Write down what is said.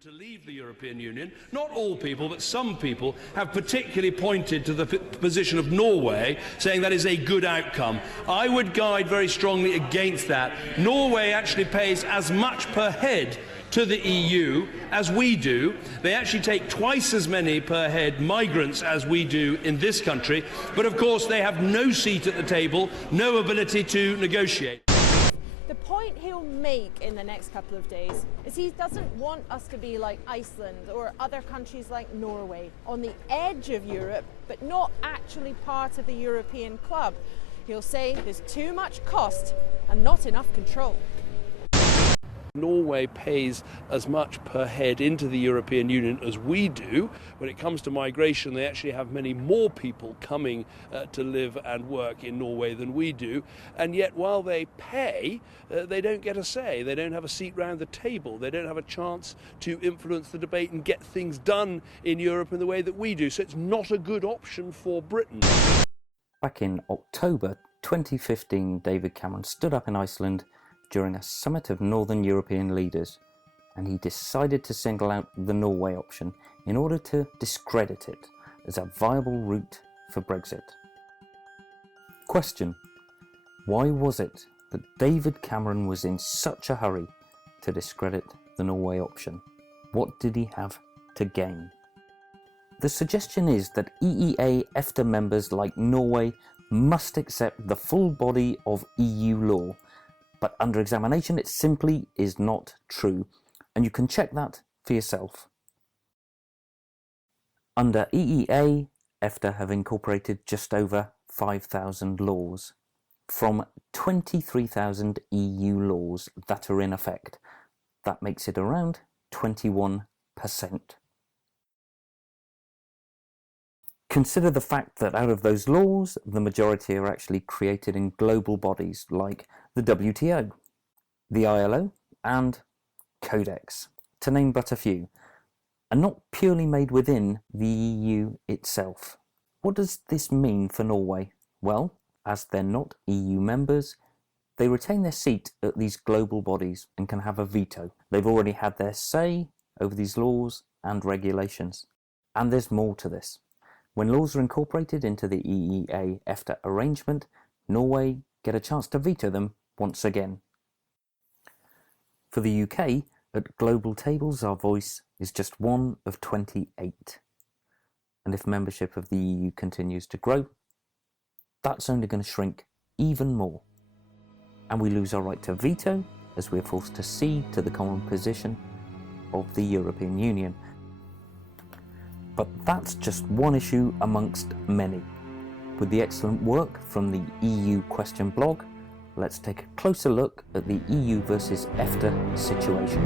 To leave the European Union. Not all people, but some people have particularly pointed to the position of Norway, saying that is a good outcome. I would guide very strongly against that. Norway actually pays as much per head to the EU as we do. They actually take twice as many per head migrants as we do in this country, but of course they have no seat at the table, no ability to negotiate. The point he'll make in the next couple of days is he doesn't want us to be like Iceland or other countries like Norway, on the edge of Europe, but not actually part of the European club. He'll say there's too much cost and not enough control. Norway pays as much per head into the European Union as we do. When it comes to migration, they actually have many more people coming to live and work in Norway than we do. And yet, while they pay, they don't get a say. They don't have a seat round the table. They don't have a chance to influence the debate and get things done in Europe in the way that we do. So it's not a good option for Britain. Back in October 2015, David Cameron stood up in Iceland during a summit of Northern European leaders, and he decided to single out the Norway option in order to discredit it as a viable route for Brexit. Question: why was it that David Cameron was in such a hurry to discredit the Norway option? What did he have to gain? The suggestion is that EEA Efta members like Norway must accept the full body of EU law, but under examination it simply is not true, and you can check that for yourself. Under EEA, Efta have incorporated just over 5,000 laws, from 23,000 EU laws that are in effect. That makes it around 21%. Consider the fact that out of those laws, the majority are actually created in global bodies like the WTO, the ILO, and Codex, to name but a few, and not purely made within the EU itself. What does this mean for Norway? Well, as they're not EU members, they retain their seat at these global bodies and can have a veto. They've already had their say over these laws and regulations. And there's more to this. When laws are incorporated into the EEA Efta arrangement, Norway get a chance to veto them once again. For the UK, at global tables our voice is just one of 28. And if membership of the EU continues to grow, that's only going to shrink even more. And we lose our right to veto as we're forced to cede to the common position of the European Union. But that's just one issue amongst many. With the excellent work from the EU Question blog, let's take a closer look at the EU versus Efta situation.